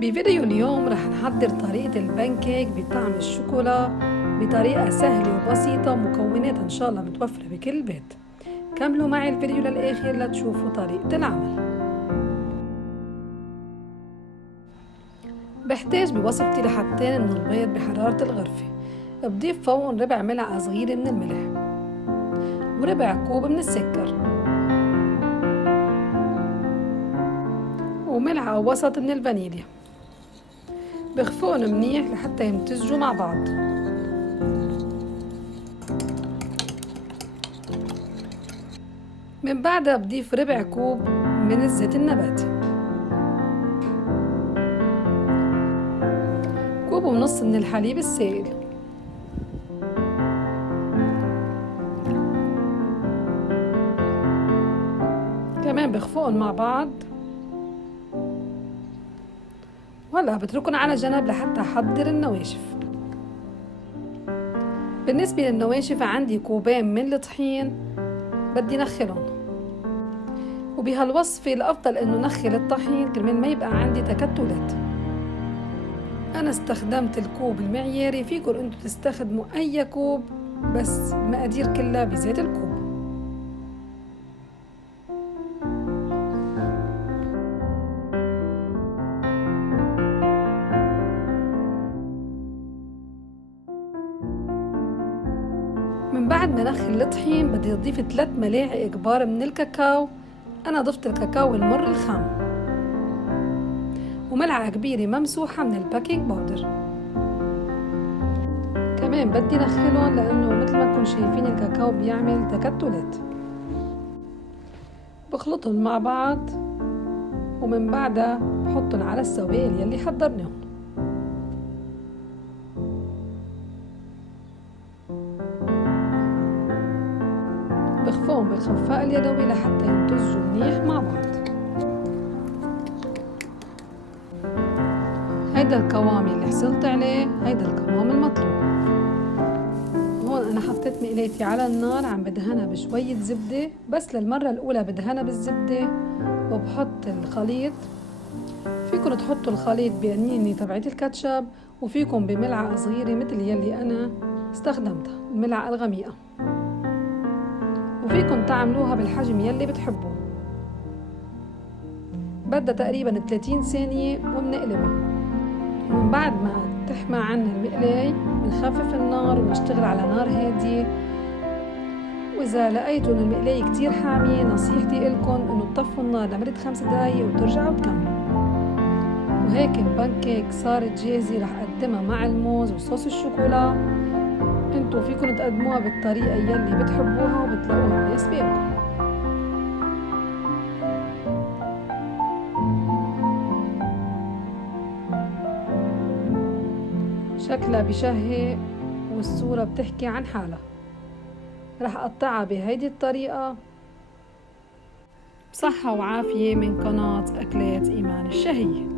بفيديو اليوم رح نحضر طريقة البانكيك بطعم الشوكولا بطريقة سهلة وبسيطة ومكوناتها إن شاء الله متوفرة بكل بيت. كملوا معي الفيديو للآخر لتشوفوا طريقة العمل. بحتاج بوصفتي لحبتين من البيض بحرارة الغرفة. بضيف فوقهم ربع ملعقة صغيرة من الملح وربع كوب من السكر وملعقة وسط من الفانيليا. بخفقهم منيح لحتى يمتزجوا مع بعض. من بعدها بضيف ربع كوب من الزيت النباتي، كوب ونص من الحليب السائل، كمان بخفقهم مع بعض وهلا بتركن على جنب لحتى احضر النواشف. بالنسبة للنواشف عندي كوبين من الطحين بدي نخلهم، وبهالوصفة الأفضل إنه نخل الطحين كرمال ما يبقى عندي تكتلات. أنا استخدمت الكوب المعياري، فيكم أنتوا تستخدموا أي كوب بس المقادير كلها بزيت الكوب. من بعد ما نخل الطحين بدي أضيف 3 ملاعق كبار من الكاكاو. أنا ضفت الكاكاو المر الخام وملعقة كبيرة ممسوحة من الباكينج باودر. كمان بدي نخلهم لأنه مثل ما انكم شايفين الكاكاو بيعمل تكتلات. بخلطهم مع بعض ومن بعدها بحطهم على السوائل يلي حضرناهم. بخفقهم بالخفاق اليدوي لحتى يمتزجوا منيح مع بعض. هيدا القوام اللي حصلت عليه، هيدا القوام المطلوب. هون انا حطيت مقلاتي على النار، عم بدهنها بشوية زبدة، بس للمرة الاولى بدهنها بالزبدة وبحط الخليط. فيكم تحطوا الخليط بقنينة تبعت الكاتشب، وفيكم بملعقة صغيرة مثل يلي انا استخدمتها، الملعقة الغميقة، وفيكم تعملوها بالحجم يلي بتحبوه. بدها تقريبا 30 ثانية وبنقلبها. ومن بعد ما تحمى عنا المقلاي بنخفف النار ونشتغل على نار هادية. وإذا لقيتوا إن المقلاي كتير حامية، نصيحتي إلكم إنه تطفوا النار لمدة 5 دقايق وترجعوا تكملوا. وهيك البانكيك صارت جاهزة. رح أقدمها مع الموز وصوص الشوكولا. انتوا فيكم تقدموها بالطريقة يلي بتحبوها وبتلاقوها مناسبة لكم. شكلها بشهي والصورة بتحكي عن حالها. رح أقطعها بهيدي الطريقة. بصحة وعافية من قناة أكلات إيمان الشهية.